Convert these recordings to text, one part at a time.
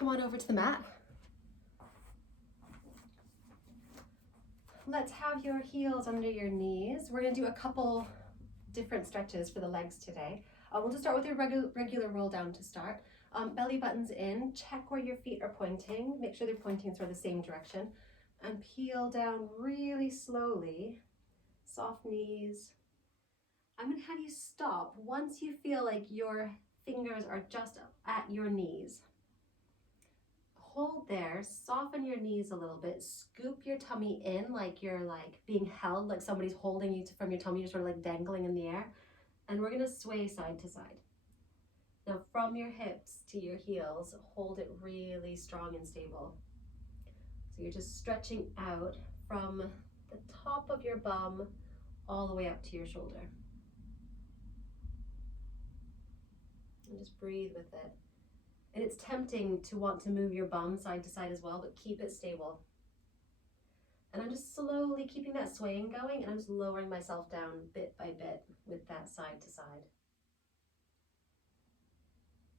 come on over to the mat. Let's have your heels under your knees. We're gonna do a couple different stretches for the legs today. We'll just start with your regular roll down to start. Belly buttons in, check where your feet are pointing. Make sure they're pointing sort of the same direction. And peel down really slowly. Soft knees. I'm gonna have you stop once you feel like your fingers are just at your knees. Hold there, soften your knees a little bit, scoop your tummy in like you're being held, like somebody's holding you from your tummy, you're sort of like dangling in the air. And we're gonna sway side to side. Now from your hips to your heels, hold it really strong and stable. So you're just stretching out from the top of your bum all the way up to your shoulder. And just breathe with it. And it's tempting to want to move your bum side to side as well, but keep it stable. And I'm just slowly keeping that swaying going, and I'm just lowering myself down bit by bit with that side to side.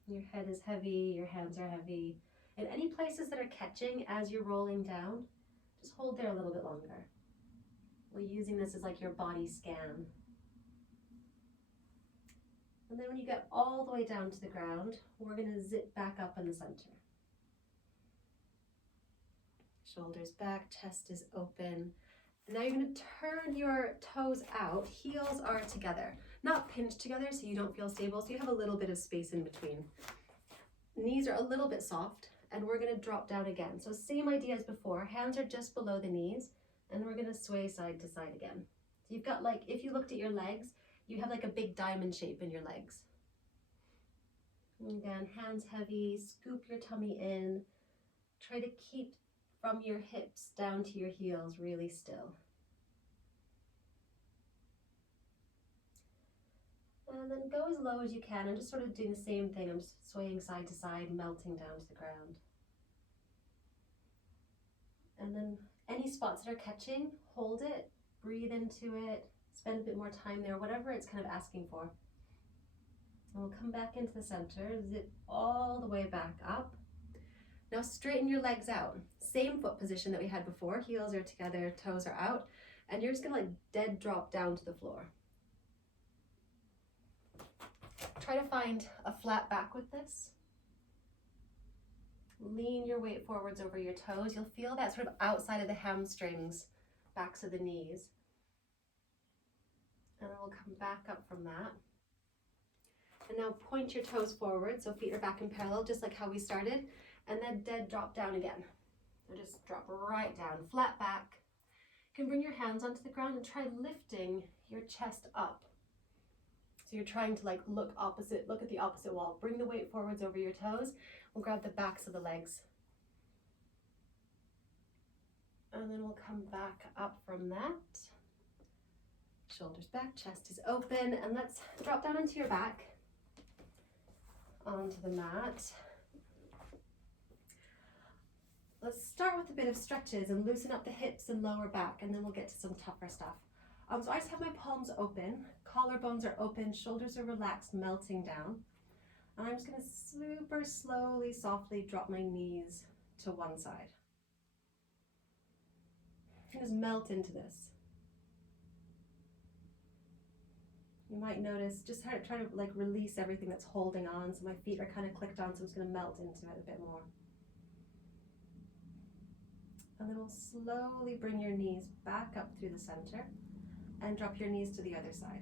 Your head is heavy, your hands are heavy. And any places that are catching as you're rolling down, just hold there a little bit longer. We're using this as like your body scan. And then when you get all the way down to the ground, we're gonna zip back up in the center. Shoulders back, chest is open. And now you're gonna turn your toes out, heels are together. Not pinched together so you don't feel stable, so you have a little bit of space in between. Knees are a little bit soft, and we're gonna drop down again. So same idea as before, hands are just below the knees, and we're gonna sway side to side again. So you've got like, if you looked at your legs, you have like a big diamond shape in your legs. And again, hands heavy, scoop your tummy in. Try to keep from your hips down to your heels really still. And then go as low as you can. I'm just sort of doing the same thing. I'm just swaying side to side, melting down to the ground. And then any spots that are catching, hold it, breathe into it, spend a bit more time there, whatever it's kind of asking for. And we'll come back into the center, zip all the way back up. Now straighten your legs out. Same foot position that we had before. Heels are together, toes are out. And you're just gonna like dead drop down to the floor. Try to find a flat back with this. Lean your weight forwards over your toes. You'll feel that sort of outside of the hamstrings, backs of the knees. And then we'll come back up from that. And now point your toes forward, so feet are back in parallel, just like how we started. And then dead drop down again. So just drop right down, flat back. You can bring your hands onto the ground and try lifting your chest up. So you're trying to like look at the opposite wall. Bring the weight forwards over your toes. We'll grab the backs of the legs. And then we'll come back up from that. Shoulders back, chest is open, and let's drop down onto your back, onto the mat. Let's start with a bit of stretches and loosen up the hips and lower back, and then we'll get to some tougher stuff. So I just have my palms open, collarbones are open, shoulders are relaxed, melting down. And I'm just gonna super slowly, softly drop my knees to one side. Just melt into this. You might notice, just try to like release everything that's holding on. So my feet are kind of clicked on, so I'm just gonna melt into it a bit more. And then we'll slowly bring your knees back up through the center and drop your knees to the other side.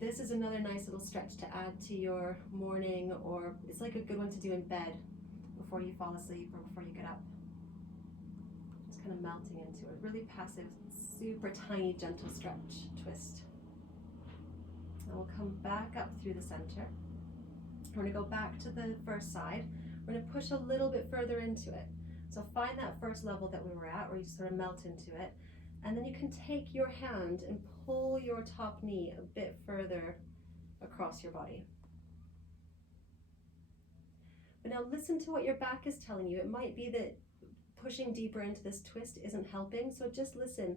This is another nice little stretch to add to your morning, or it's like a good one to do in bed before you fall asleep or before you get up. Just kind of melting into it. Really passive, super tiny, gentle stretch, twist. And we'll come back up through the center. We're gonna go back to the first side. We're gonna push a little bit further into it. So find that first level that we were at, where you sort of melt into it. And then you can take your hand and pull your top knee a bit further across your body. But now listen to what your back is telling you. It might be that pushing deeper into this twist isn't helping, so just listen.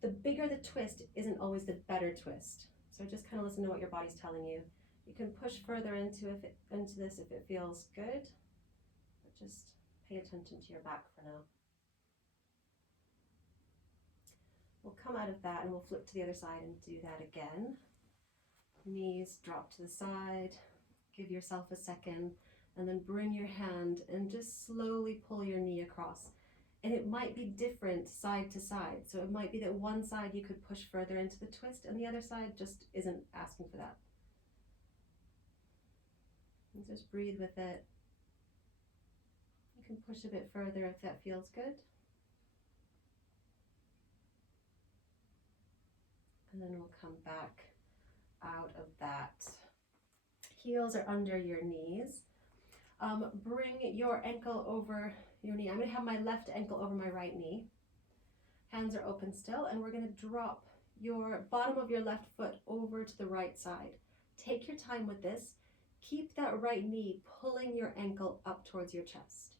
The bigger the twist isn't always the better twist. So just kind of listen to what your body's telling you. You can push further into this if it feels good. Just pay attention to your back for now. We'll come out of that and we'll flip to the other side and do that again. Knees drop to the side, give yourself a second, and then bring your hand and just slowly pull your knee across. And it might be different side to side. So it might be that one side you could push further into the twist and the other side just isn't asking for that. And just breathe with it. You can push a bit further if that feels good. And then we'll come back out of that. Heels are under your knees. Bring your ankle over your knee. I'm going to have my left ankle over my right knee. Hands are open still, and we're going to drop your bottom of your left foot over to the right side. Take your time with this. Keep that right knee pulling your ankle up towards your chest.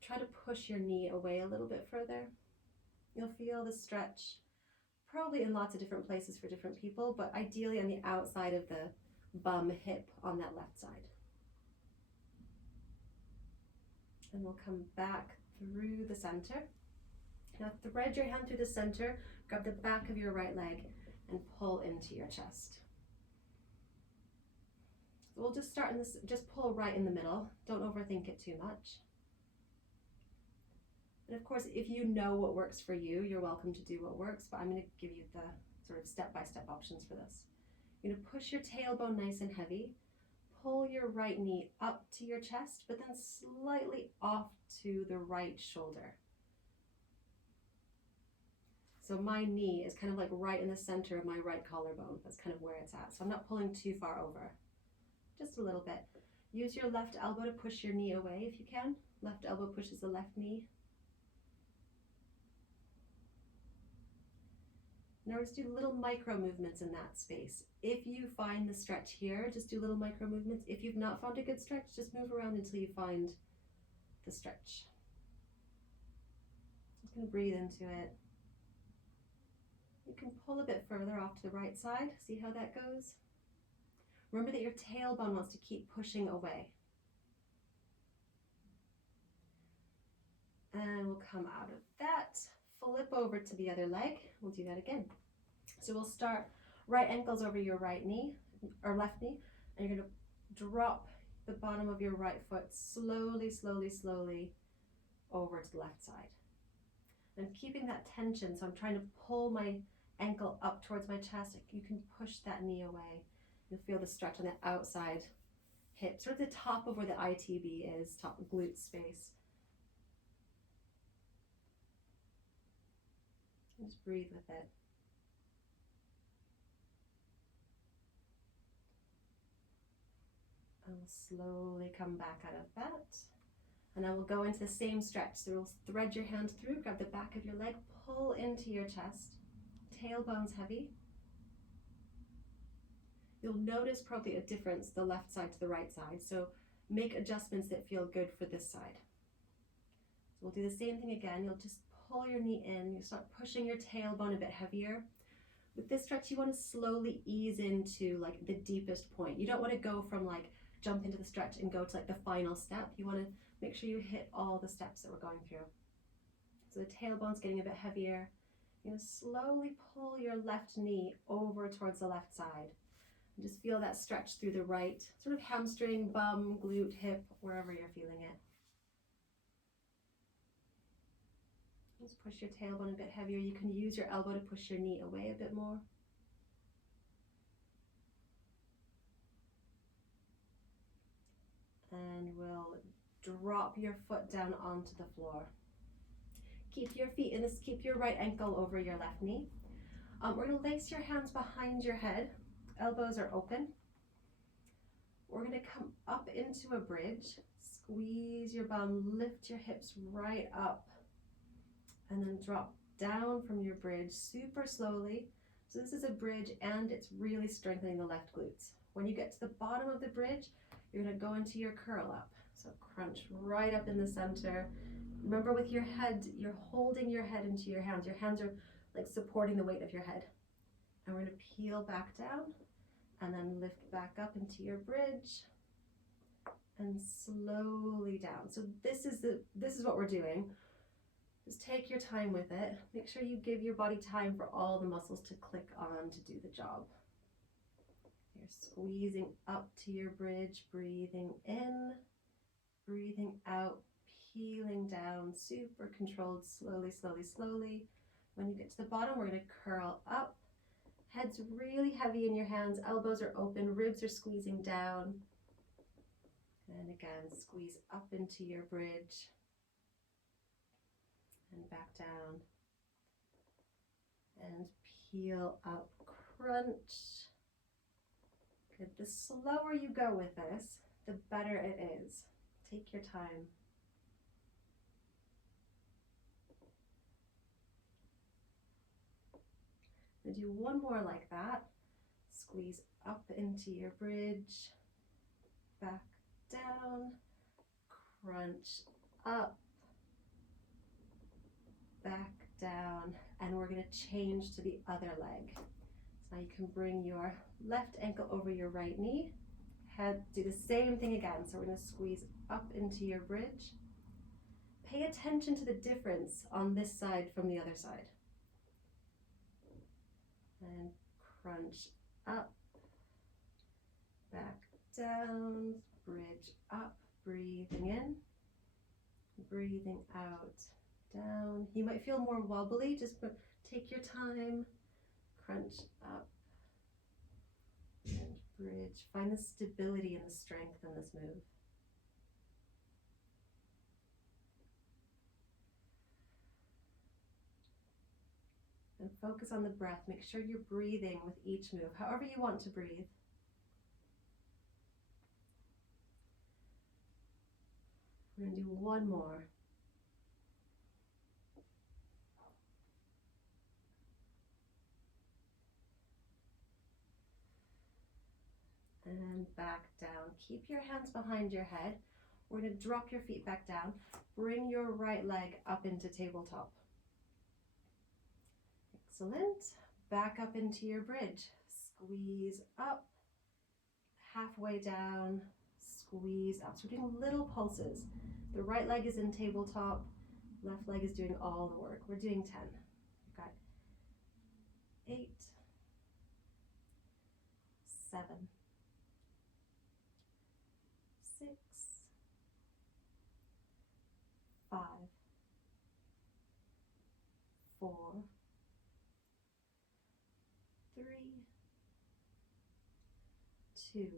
Try to push your knee away a little bit further. You'll feel the stretch probably in lots of different places for different people, but ideally on the outside of the bum hip on that left side. And we'll come back through the center. Now thread your hand through the center, grab the back of your right leg and pull into your chest. So we'll just start in this, just pull right in the middle. Don't overthink it too much. And of course, if you know what works for you, you're welcome to do what works, but I'm going to give you the sort of step-by-step options for this. You're going to push your tailbone nice and heavy. Pull your right knee up to your chest, but then slightly off to the right shoulder. So my knee is kind of like right in the center of my right collarbone. That's kind of where it's at. So I'm not pulling too far over, just a little bit. Use your left elbow to push your knee away if you can. Left elbow pushes the left knee. Now just do little micro movements in that space. If you find the stretch here, just do little micro movements. If you've not found a good stretch, just move around until you find the stretch. Just gonna breathe into it. You can pull a bit further off to the right side. See how that goes? Remember that your tailbone wants to keep pushing away. And we'll come out of that. Flip over to the other leg. We'll do that again. So we'll start right ankles over your right knee or left knee, and you're going to drop the bottom of your right foot slowly, slowly, slowly over to the left side. And keeping that tension, so I'm trying to pull my ankle up towards my chest. You can push that knee away. You'll feel the stretch on the outside hip, sort of the top of where the ITB is, top glute space. Just breathe with it. And we'll slowly come back out of that. And I will go into the same stretch. So we'll thread your hand through, grab the back of your leg, pull into your chest. Tailbone's heavy. You'll notice probably a difference, the left side to the right side. So make adjustments that feel good for this side. So we'll do the same thing again. You'll just pull your knee in, you start pushing your tailbone a bit heavier. With this stretch, you want to slowly ease into like the deepest point. You don't want to go from like jump into the stretch and go to like the final step. You want to make sure you hit all the steps that we're going through. So the tailbone's getting a bit heavier. You're going to slowly pull your left knee over towards the left side. And just feel that stretch through the right, sort of hamstring, bum, glute, hip, wherever you're feeling it. Just push your tailbone a bit heavier. You can use your elbow to push your knee away a bit more. And we'll drop your foot down onto the floor. Keep your feet in this, keep your right ankle over your left knee. We're going to lace your hands behind your head. Elbows are open. We're going to come up into a bridge. Squeeze your bum, lift your hips right up. And then drop down from your bridge super slowly. So this is a bridge and it's really strengthening the left glutes. When you get to the bottom of the bridge, you're going to go into your curl up. So crunch right up in the center. Remember with your head, you're holding your head into your hands. Your hands are like supporting the weight of your head. And we're going to peel back down and then lift back up into your bridge. and slowly down. So this is what we're doing. Just take your time with it. Make sure you give your body time for all the muscles to click on to do the job. You're squeezing up to your bridge, breathing in, breathing out, peeling down, super controlled, slowly, slowly, slowly. When you get to the bottom, we're going to curl up. Head's really heavy in your hands, elbows are open, ribs are squeezing down. And again, squeeze up into your bridge and back down. And peel up, crunch. Good. The slower you go with this, the better it is. Take your time. And do one more like that. Squeeze up into your bridge, back down, crunch up, back down, and we're going to change to the other leg. So now you can bring your left ankle over your right knee. Head, do the same thing again. So we're going to squeeze up into your bridge. Pay attention to the difference on this side from the other side. And crunch up, back down, bridge up, breathing in, breathing out, down. You might feel more wobbly, just take your time, crunch up, and bridge. Find the stability and the strength in this move. And focus on the breath. Make sure you're breathing with each move, however you want to breathe. We're going to do one more. And back down. Keep your hands behind your head. We're going to drop your feet back down. Bring your right leg up into tabletop. Excellent. Back up into your bridge. Squeeze up, halfway down, squeeze up. So we're doing little pulses. The right leg is in tabletop, left leg is doing all the work. We're doing 10. We've got 8, 7, 6, 5, 4, 3, 2,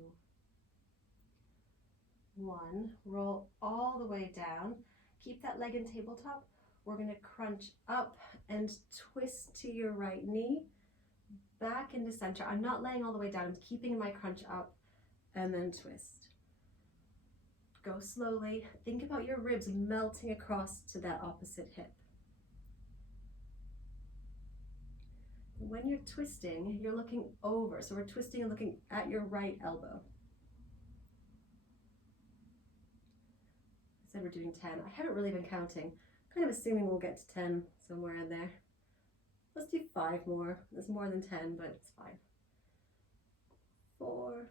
1. Roll all the way down. Keep that leg in tabletop. We're going to crunch up and twist to your right knee, back into center. I'm not laying all the way down. I'm keeping my crunch up and then twist. Go slowly. Think about your ribs melting across to that opposite hip. When you're twisting, you're looking over. So we're twisting and looking at your right elbow. I said we're doing 10. I haven't really been counting. Kind of assuming we'll get to 10 somewhere in there. Let's do 5 more. It's more than 10, but it's 5. 4,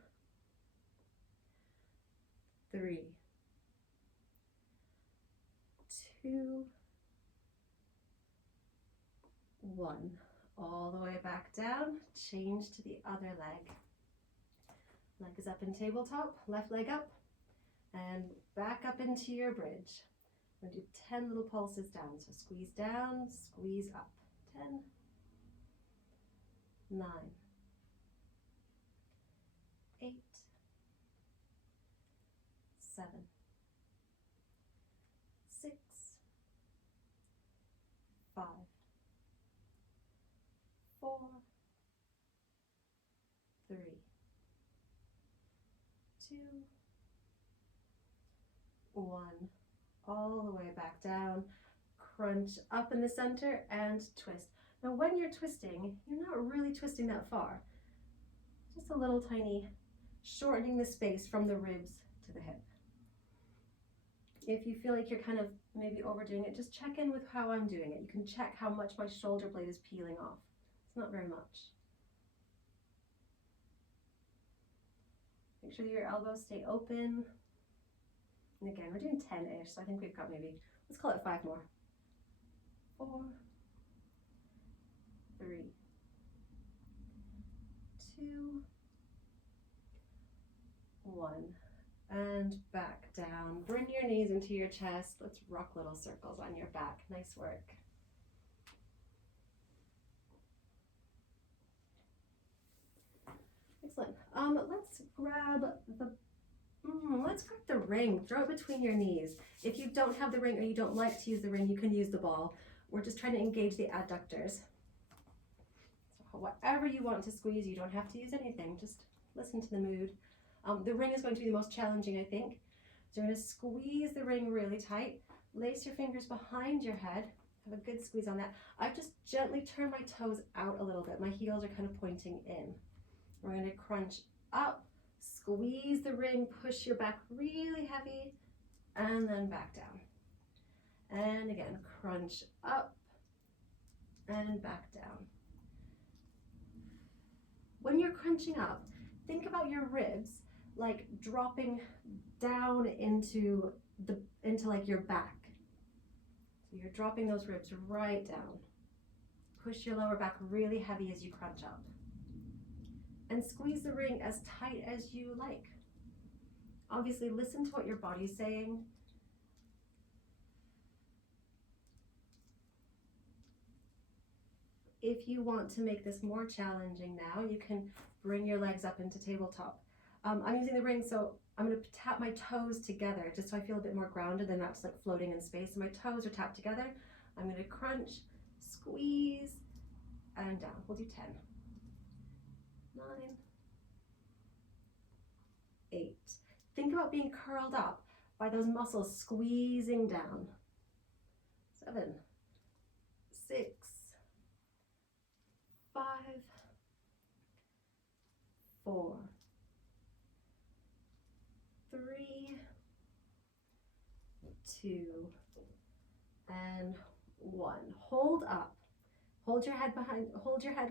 3, 2, 1. All the way back down, change to the other leg. Leg is up in tabletop, left leg up, and back up into your bridge. We're going to do 10 little pulses down. So squeeze down, squeeze up. 10, 9, 8, 7, 6, 5, 4, 3, 2, 1. All the way back down. Crunch up in the center and twist. Now when you're twisting, you're not really twisting that far. Just a little tiny shortening the space from the ribs to the hip. If you feel like you're kind of maybe overdoing it, just check in with how I'm doing it. You can check how much my shoulder blade is peeling off. It's not very much. Make sure that your elbows stay open. And again, we're doing 10-ish, so I think we've got maybe, let's call it 5 more. 4, 3, 2, 1. And back down. Bring your knees into your chest. Let's rock little circles on your back. Nice work. Excellent. Let's grab the ring. Throw it between your knees. If you don't have the ring or you don't like to use the ring, you can use the ball. We're just trying to engage the adductors. So whatever you want to squeeze, you don't have to use anything. Just listen to the mood. The ring is going to be the most challenging, I think. So you're going to squeeze the ring really tight. Lace your fingers behind your head. Have a good squeeze on that. I've just gently turned my toes out a little bit. My heels are kind of pointing in. We're going to crunch up, squeeze the ring, push your back really heavy, and then back down. And again, crunch up and back down. When you're crunching up, think about your ribs like dropping down into like your back. So you're dropping those ribs right down. Push your lower back really heavy as you crunch up. And squeeze the ring as tight as you like. Obviously, listen to what your body's saying. If you want to make this more challenging now, you can bring your legs up into tabletop. I'm using the ring, so I'm going to tap my toes together just so I feel a bit more grounded and not just like floating in space. So my toes are tapped together. I'm going to crunch, squeeze, and down. We'll do 10. 9, 8. Think about being curled up by those muscles squeezing down. 7, 6, 5, 4, 3, 2, and 1. Hold up. Hold your head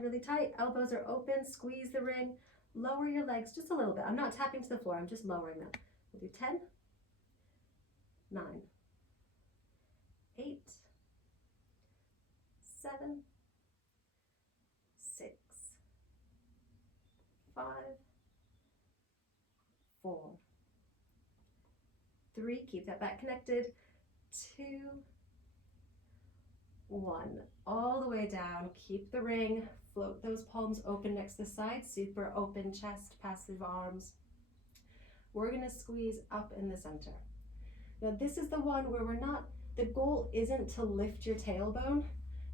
really tight. Elbows are open. Squeeze the ring. Lower your legs just a little bit. I'm not tapping to the floor. I'm just lowering them. We'll do 10, 9, 8, 7, 6, 5, 4, 3. Keep that back connected. 2, 1. All the way down. Keep the ring. Float those palms open next to the side. Super open chest, passive arms. We're going to squeeze up in the center. Now this is the one where the goal isn't to lift your tailbone.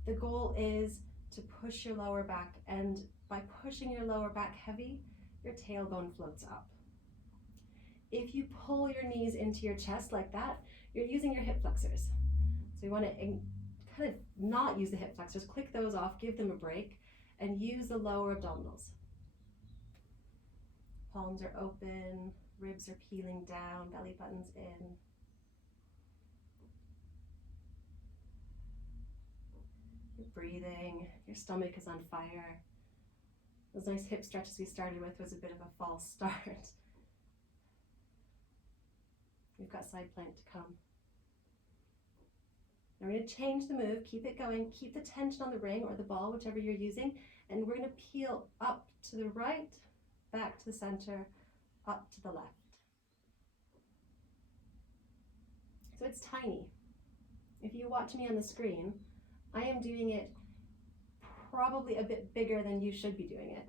The goal is to push your lower back, and by pushing your lower back heavy, your tailbone floats up. If you pull your knees into your chest like that, you're using your hip flexors. So you want to kind of not use the hip flexors, click those off, give them a break, and use the lower abdominals. Palms are open, ribs are peeling down, belly button's in. You're breathing, your stomach is on fire. Those nice hip stretches we started with was a bit of a false start. We've got side plank to come. Now we're going to change the move, keep it going, keep the tension on the ring or the ball, whichever you're using, and we're going to peel up to the right, back to the center, up to the left. So it's tiny. If you watch me on the screen, I am doing it probably a bit bigger than you should be doing it.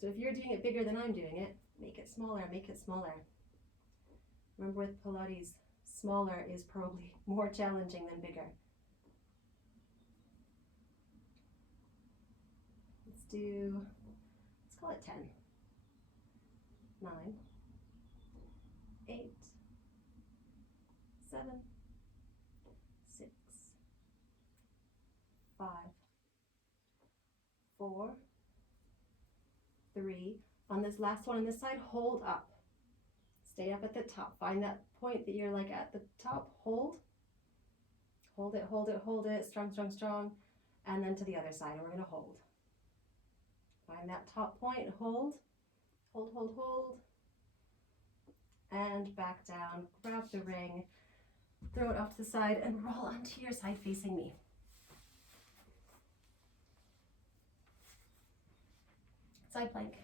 So if you're doing it bigger than I'm doing it, make it smaller, make it smaller. Remember with Pilates, smaller is probably more challenging than bigger. Let's call it 10, 9, 8, 7, 6, 5, 4, 3. On this last one on this side, hold up. Stay up at the top. Find that point that you're like at the top. Hold it, hold it, hold it. Strong, strong, strong. And then to the other side, and we're going to hold. Find that top point, hold, hold, hold, hold. and back down. Grab the ring, throw it off to the side, and roll onto your side facing me. Side plank.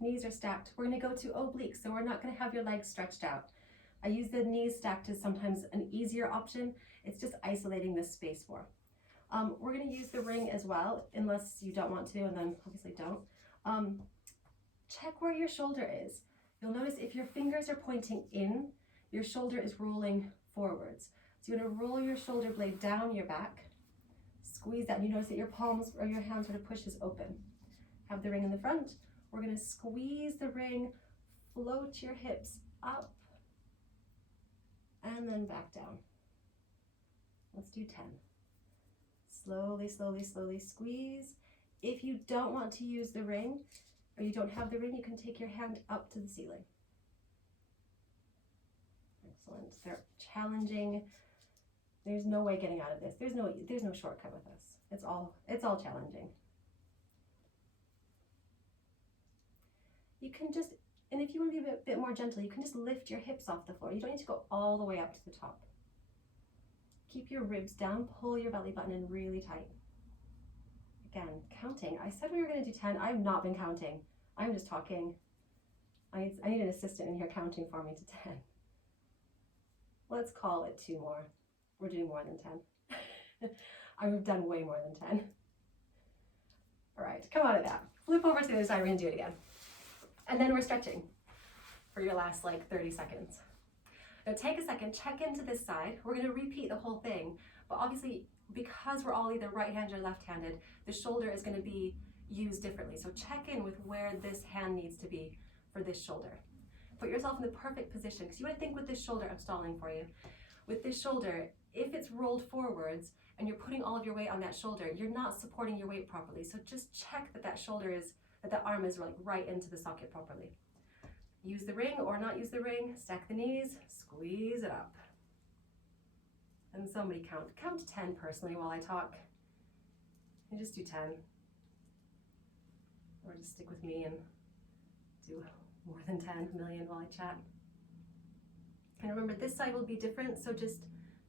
Knees are stacked. We're going to go to obliques, so we're not going to have your legs stretched out. I use the knees stacked as sometimes an easier option. It's just isolating this space more. We're going to use the ring as well, unless you don't want to, and then obviously don't. Check where your shoulder is. You'll notice if your fingers are pointing in, your shoulder is rolling forwards. So you're going to roll your shoulder blade down your back, squeeze that, and you notice that your palms or your hand sort of pushes open. Have the ring in the front. We're going to squeeze the ring, float your hips up, and then back down. Let's do 10. Slowly, slowly, slowly squeeze. If you don't want to use the ring, or you don't have the ring, you can take your hand up to the ceiling. Excellent. They're challenging. There's no way getting out of this. There's no shortcut with this. It's all challenging. You can just, and if you want to be a bit more gentle, you can just lift your hips off the floor. You don't need to go all the way up to the top. Keep your ribs down, pull your belly button in really tight. Again, counting. I said we were going to do 10. I've not been counting. I'm just talking. I need an assistant in here counting for me to 10. Let's call it 2 more. We're doing more than 10. I've done way more than 10. All right, come out of that. Flip over to the other side. We're going to do it again. And then we're stretching for your last like 30 seconds. Now take a second, check into this side. We're going to repeat the whole thing, but obviously because we're all either right-handed or left-handed, the shoulder is going to be used differently. So check in with where this hand needs to be for this shoulder. Put yourself in the perfect position, because you want to think with this shoulder, I'm stalling for you. With this shoulder, if it's rolled forwards and you're putting all of your weight on that shoulder, you're not supporting your weight properly. So just check that that shoulder is, that the arm is like right into the socket properly. Use the ring or not use the ring, stack the knees, squeeze it up. And somebody count to 10 personally while I talk. And just do 10. Or just stick with me and do more than 10 million while I chat. And remember, this side will be different, so just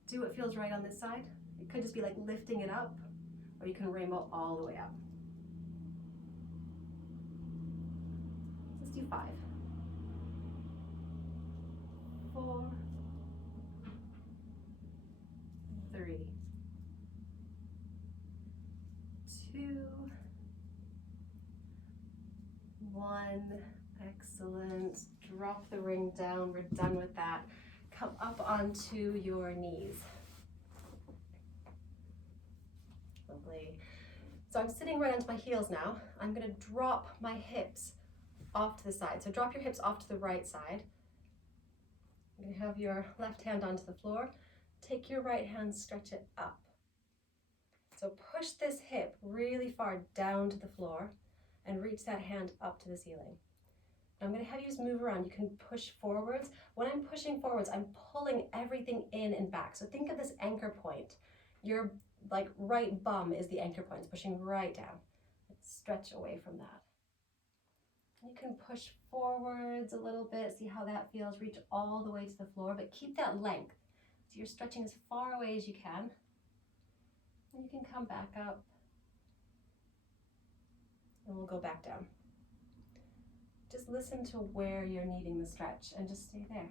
do what feels right on this side. It could just be like lifting it up, or you can rainbow all the way up. Let's do 5. 4, 3, 2, 1. Excellent. Drop the ring down. We're done with that. Come up onto your knees. Lovely. So I'm sitting right onto my heels now. I'm going to drop my hips off to the side. So drop your hips off to the right side. You're going to have your left hand onto the floor. Take your right hand, stretch it up. So push this hip really far down to the floor and reach that hand up to the ceiling. I'm going to have you just move around. You can push forwards. When I'm pushing forwards, I'm pulling everything in and back. So think of this anchor point. Your like right bum is the anchor point. It's pushing right down. Stretch away from that. You can push forwards a little bit, see how that feels. Reach all the way to the floor, but keep that length. So you're stretching as far away as you can. And you can come back up. And we'll go back down. Just listen to where you're needing the stretch and just stay there.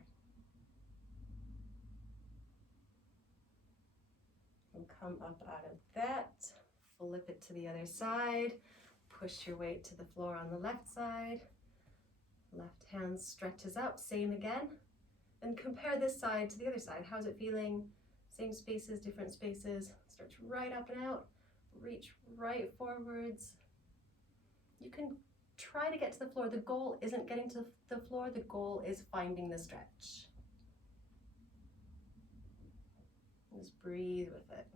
And come up out of that. Flip it to the other side. Push your weight to the floor on the left side. Left hand stretches up, same again. And compare this side to the other side. How's it feeling? Same spaces, different spaces. Stretch right up and out. Reach right forwards. You can try to get to the floor. The goal isn't getting to the floor. The goal is finding the stretch. Just breathe with it.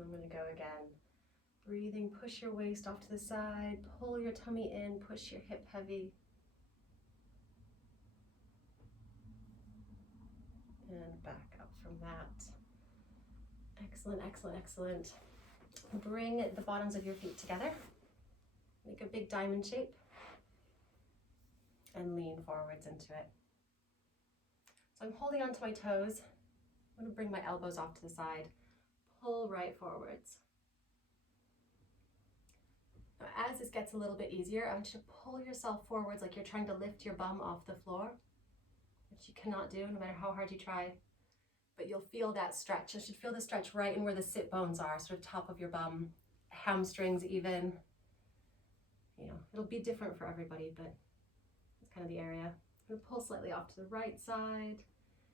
I'm going to go again. Breathing, push your waist off to the side, pull your tummy in, push your hip heavy. And back up from that. Excellent, excellent, excellent. Bring the bottoms of your feet together. Make a big diamond shape. and lean forwards into it. So I'm holding onto my toes. I'm going to bring my elbows off to the side. Pull right forwards. Now, as this gets a little bit easier, I want you to pull yourself forwards like you're trying to lift your bum off the floor, which you cannot do no matter how hard you try. But you'll feel that stretch. You should feel the stretch right in where the sit bones are, sort of top of your bum, hamstrings even. You know, it'll be different for everybody, but it's kind of the area. I'm going to pull slightly off to the right side.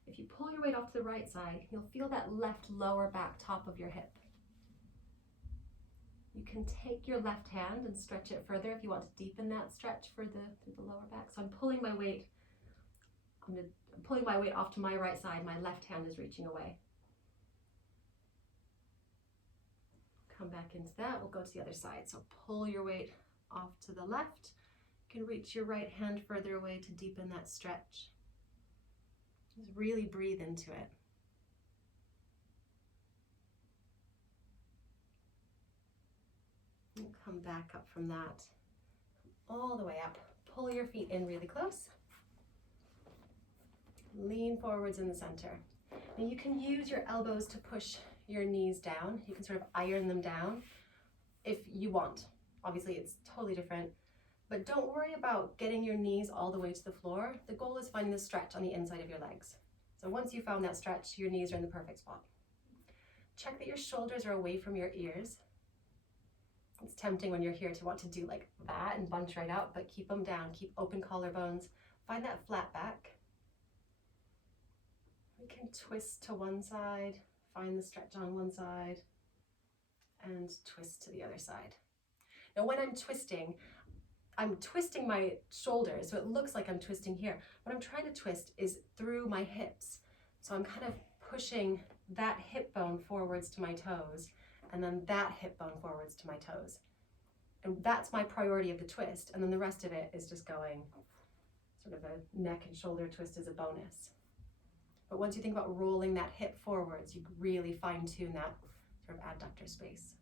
If you pull your weight off to the right side, you'll feel that left lower back top of your hip. You can take your left hand and stretch it further if you want to deepen that stretch through the lower back. So I'm pulling my weight. I'm pulling my weight off to my right side. My left hand is reaching away. Come back into that. We'll go to the other side. So pull your weight off to the left. You can reach your right hand further away to deepen that stretch. Just really breathe into it. And come back up from that, all the way up. Pull your feet in really close. Lean forwards in the center. Now you can use your elbows to push your knees down. You can sort of iron them down if you want. Obviously it's totally different, but don't worry about getting your knees all the way to the floor. The goal is finding the stretch on the inside of your legs. So once you found that stretch, your knees are in the perfect spot. Check that your shoulders are away from your ears. It's tempting when you're here to want to do like that and bunch right out, but keep them down. Keep open collarbones. Find that flat back. We can twist to one side, find the stretch on one side, and twist to the other side. Now when I'm twisting my shoulders, so it looks like I'm twisting here. What I'm trying to twist is through my hips. So I'm kind of pushing that hip bone forwards to my toes, and then that hip bone forwards to my toes. And that's my priority of the twist. And then the rest of it is just going sort of a neck and shoulder twist as a bonus. But once you think about rolling that hip forwards, you really fine tune that sort of adductor space.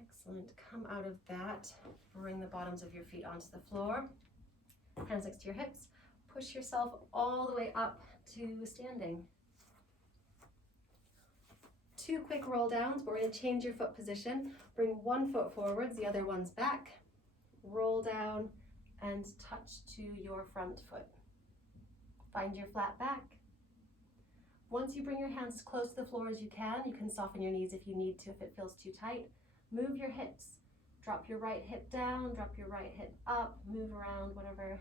Excellent. Come out of that. Bring the bottoms of your feet onto the floor. Hands next to your hips. Push yourself all the way up to standing. 2 quick roll downs, but we're going to change your foot position. Bring one foot forwards, the other one's back. Roll down and touch to your front foot. Find your flat back. Once you bring your hands as close to the floor as you can soften your knees if you need to, if it feels too tight. Move your hips. Drop your right hip down, drop your right hip up, move around, whatever.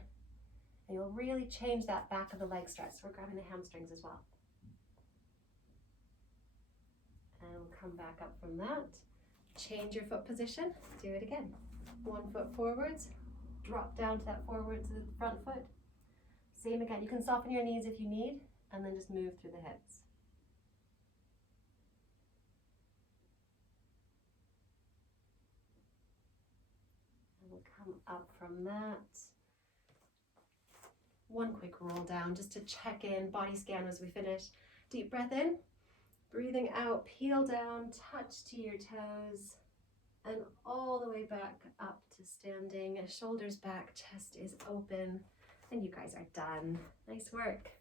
And you'll really change that back of the leg stretch. So we're grabbing the hamstrings as well. And we'll come back up from that. Change your foot position. Do it again. 1 foot forwards. Drop down to that forward to the front foot. Same again. You can soften your knees if you need, and then just move through the hips. And we'll come up from that. 1 quick roll down just to check in, body scan as we finish. Deep breath in, breathing out, peel down, touch to your toes, and all the way back up to standing. Shoulders back, chest is open, and you guys are done. Nice work.